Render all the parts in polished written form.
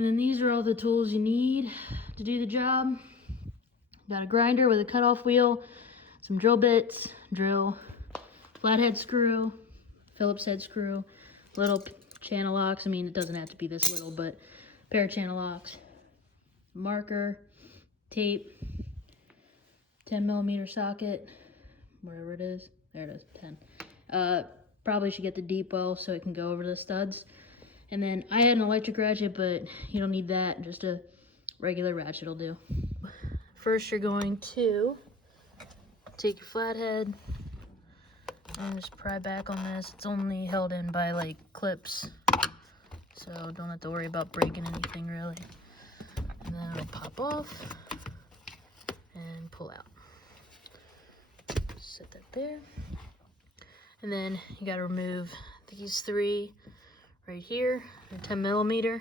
And then these are all the tools you need to do the job. Got a grinder with a cutoff wheel, some drill bits, drill, flathead screw, Phillips head screw, little channel locks. I mean, it doesn't have to be this little, but a pair of channel locks, marker, tape, 10mm socket, wherever it is. There it is, 10. Probably should get the deep well so it can go over the studs. And then I had an electric ratchet, but you don't need that. Just a regular ratchet will do. First, you're going to take your flathead and just pry back on this. It's only held in by like clips, so don't have to worry about breaking anything really. And then it'll pop off and pull out. Set that there. And then you gotta remove these three right here. They're 10mm.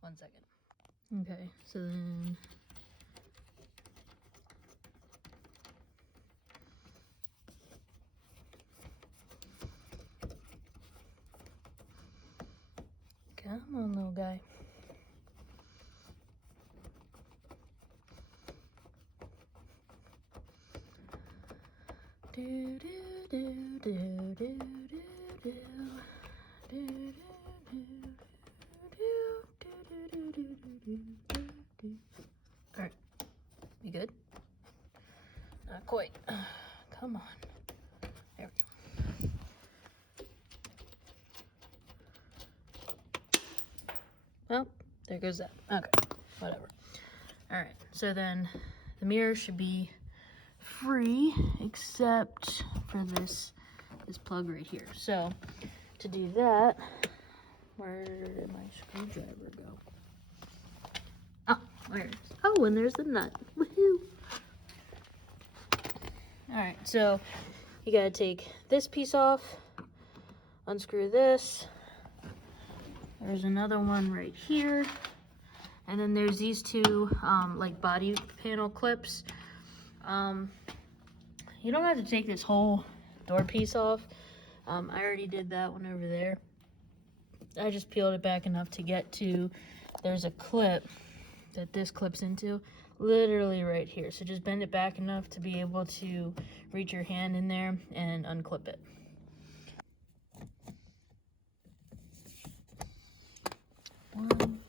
One second. Okay, so then come on, little guy. Do do do do do do do do do. All right, you good? Not quite. Come on. There we go. Well, there goes that. Okay, whatever. All right, so then the mirror should be free except for this plug right here. So to do that, where did my screwdriver go? Oh, there it is. Oh, and there's the nut. Woohoo! All right, so you gotta take this piece off, unscrew this. There's another one right here, and then there's these two like body panel clips. You don't have to take this whole door piece off. I already did that one over there. I just peeled it back enough to get to, there's a clip that this clips into, literally right here. So just bend it back enough to be able to reach your hand in there and unclip it. One.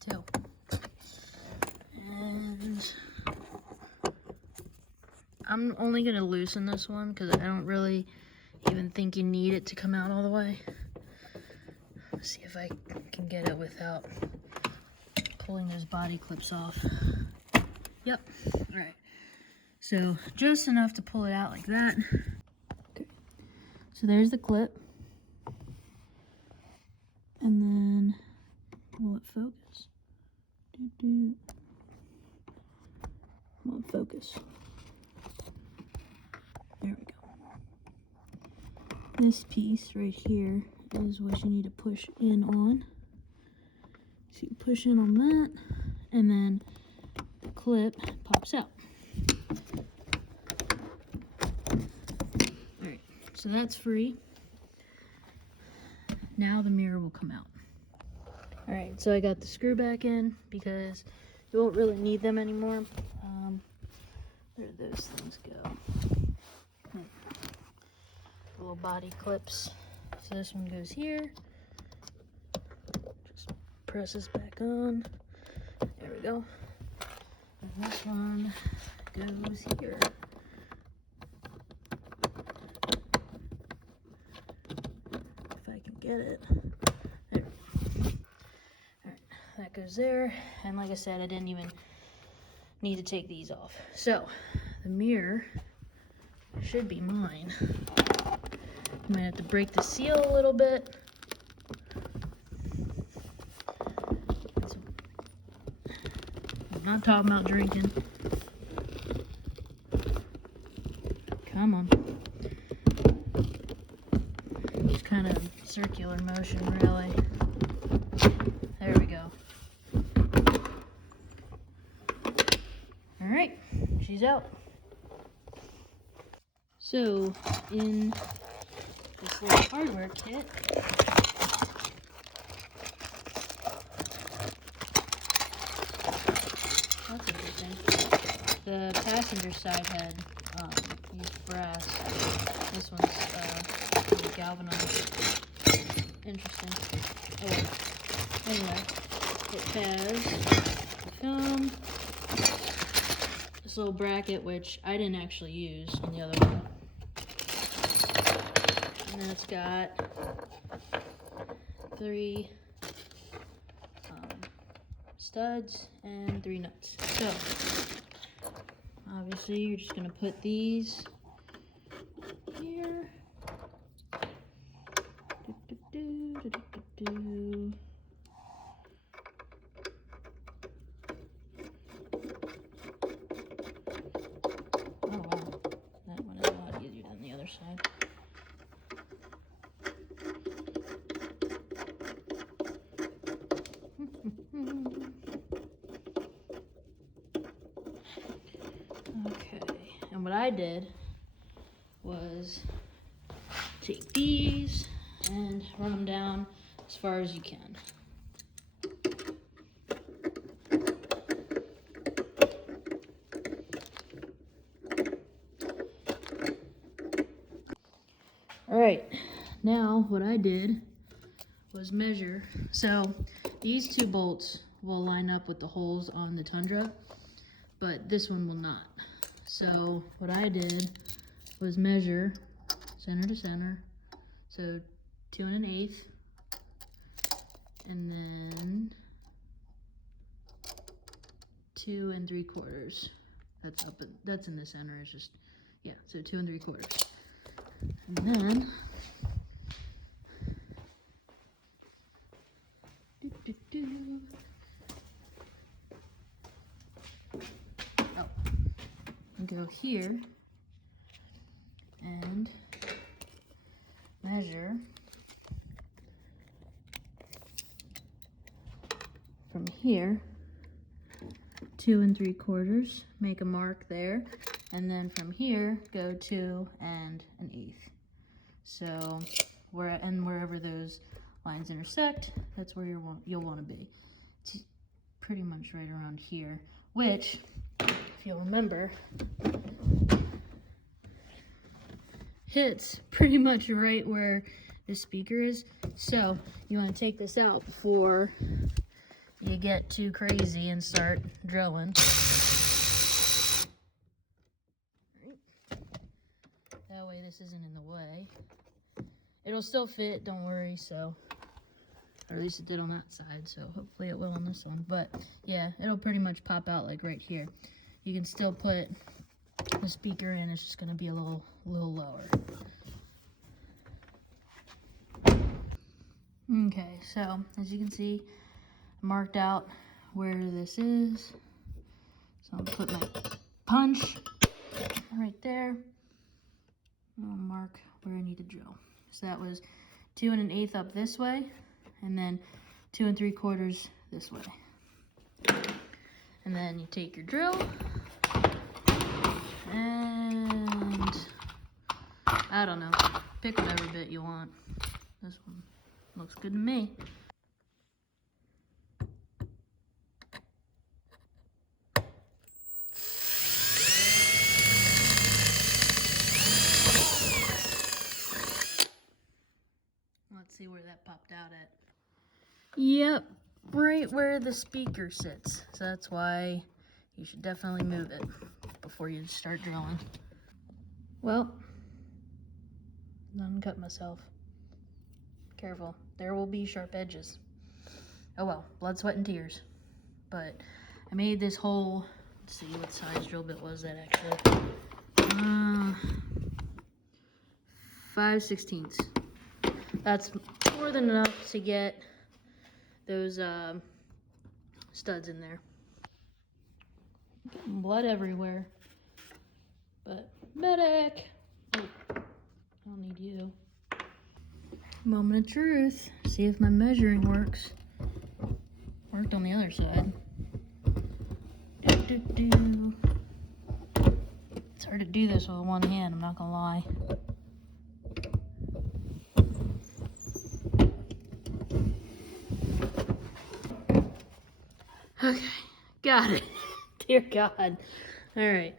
Two. And I'm only going to loosen this one because I don't really even think you need it to come out all the way. Let's see if I can get it without pulling those body clips off. Yep. All right. So just enough to pull it out like that. Okay. So there's the clip. And then, will it focus? Come on, focus. There we go. This piece right here is what you need to push in on. So you push in on that, and then the clip pops out. Alright, so that's free. Now the mirror will come out. Alright, so I got the screw back in because you won't really need them anymore. Where do those things go? Little body clips. So this one goes here. Just presses back on. There we go. And this one goes here. If I can get it. There. Alright, that goes there. And like I said, I didn't even need to take these off. So the mirror should be mine. I might have to break the seal a little bit. not talking about drinking. Come on. Just kind of circular motion, really. There we go. All right, she's out. So, in this little hardware kit, that's interesting. The passenger side had used brass. This one's galvanized. Interesting. Oh, anyway, it has the film, this little bracket, which I didn't actually use on the other one. And then it's got 3 studs and 3 nuts. So, obviously, you're just going to put these here. Oh wow, that one is a lot easier than the other side. Okay, and what I did was take these and run them down as far as you can. Alright, now what I did was measure. So these 2 bolts will line up with the holes on the Tundra, but this one will not. So what I did was measure center to center, so 2 1/8, and then 2 3/4. That's up. That's in the center. It's just, yeah. So 2 3/4, and then oh, go here and measure from here 2 3/4, make a mark there, and then from here go 2 1/8. So wherever those lines intersect, that's where you'll want to be. It's pretty much right around here, which, if you'll remember, hits pretty much right where the speaker is. So you want to take this out before you get too crazy and start drilling. Right. That way this isn't in the way. It'll still fit, don't worry, so, or at least it did on that side, so hopefully it will on this one. But yeah, it'll pretty much pop out like right here. You can still put the speaker in, it's just gonna be a little lower. Okay, so as you can see, I marked out where this is. So I'll put my punch right there. I'll mark where I need to drill. So that was 2 1/8 up this way, and then 2 3/4 this way. And then you take your drill, and I don't know, pick whatever bit you want. This one looks good to me. Let's see where that popped out at. Yep, right where the speaker sits. So that's why you should definitely move it before you start drilling. Well, uncut myself. Careful, there will be sharp edges. Oh well, blood, sweat, and tears. But I made this hole. Let's see what size drill bit was that actually. 5/16. That's more than enough to get those studs in there. Getting blood everywhere. But medic! Oh, I don't need you. Moment of truth. See if my measuring works. Worked on the other side. It's hard to do this with one hand, I'm not gonna lie. Okay, got it. Dear God. Alright.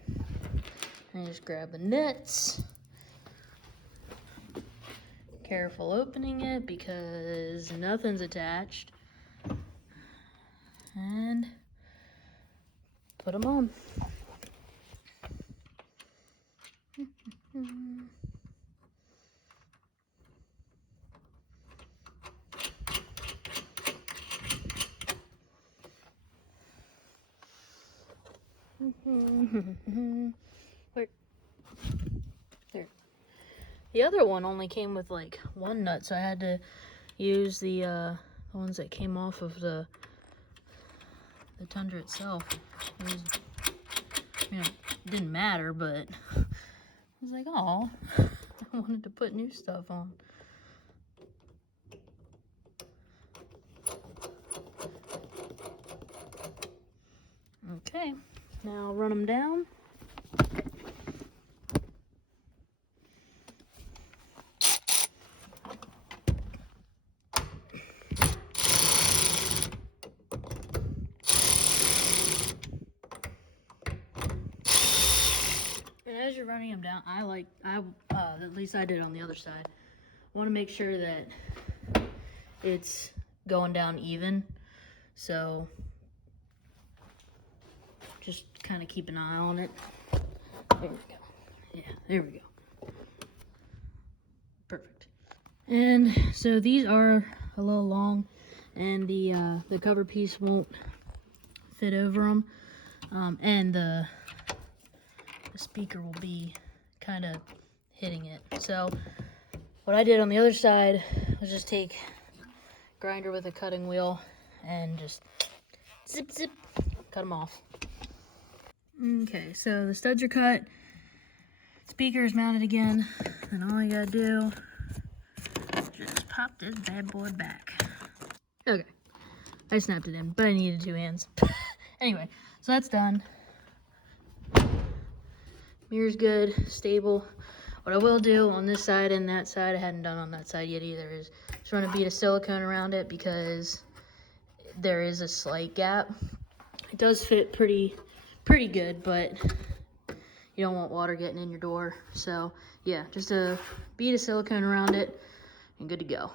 I just grab the nuts. Careful opening it because nothing's attached. And put them on. Where? There. The other one only came with like one nut, so I had to use the ones that came off of the Tundra itself. It was, you know, it didn't matter, but I was like, oh, I wanted to put new stuff on. Okay, now run them down. And as you're running them down, at least I did on the other side, want to make sure that it's going down even. So just kind of keep an eye on it. There we go. Yeah, there we go. Perfect. And so these are a little long, and the cover piece won't fit over them, and the speaker will be kind of hitting it. So what I did on the other side was just take a grinder with a cutting wheel and just zip zip cut them off. Okay, so the studs are cut, speaker is mounted again, and all you gotta do is just pop this bad boy back. Okay, I snapped it in, but I needed 2 hands. Anyway, so that's done. Mirror's good, stable. What I will do on this side and that side, I hadn't done on that side yet either, is just run a bead of silicone around it because there is a slight gap. It does fit pretty good, but you don't want water getting in your door. So yeah, just a bead of silicone around it and good to go.